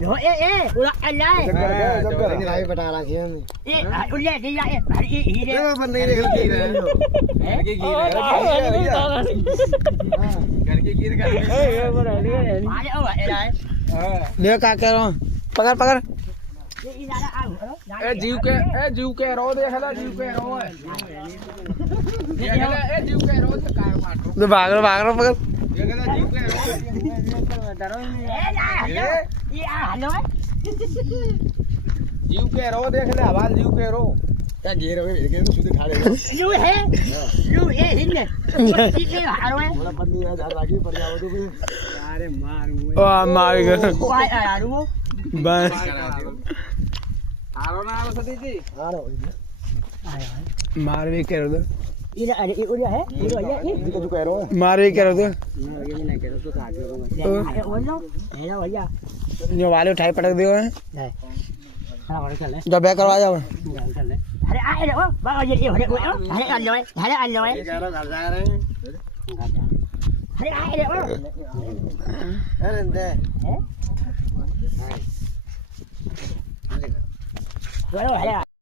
Rồi udah alai. Ini lagi pada lagi ni. Udah dia hari ini. Dia mana ni lagi ni? Garke gire. Garke gire kan. Ada awak alai. ले का कह रहा हूँ पकड़ पकड़ जीव के रो देख ले जीव के रो है देख ले जीव के रो से काय मारो तो भाग रहा पकड़ देख ले जीव के रो हेलो जीव के रो देख ले आवाज जीव के रो क्या गिर रहे हैं? इनके तो सीधे खा रहे हैं। लू है हिन्ने ये हारो है बड़ा बंदी है आगे पड़ जाओ तो फिर। अरे मार मुझे। ओ मार गया वाई आ रू बस आरो ना आरो सती जी आ रहा हूँ। मार भी कर दो ये अरे ये उड़िया है ये इनका जो कह रहा हूँ। मार भी कर दो ये नहीं करो तो काट दो बोलो हेलो भैया जो वाले उठाई पटक दियो है नहीं हां और चल ले जो बैक करवा जाओ चल ले अरे आ रे ओ बाबा ये अरे अन लो ये कह रहा घर जा रहे हैं। अरे आ रे ओ अरे दे। बोलो हेलो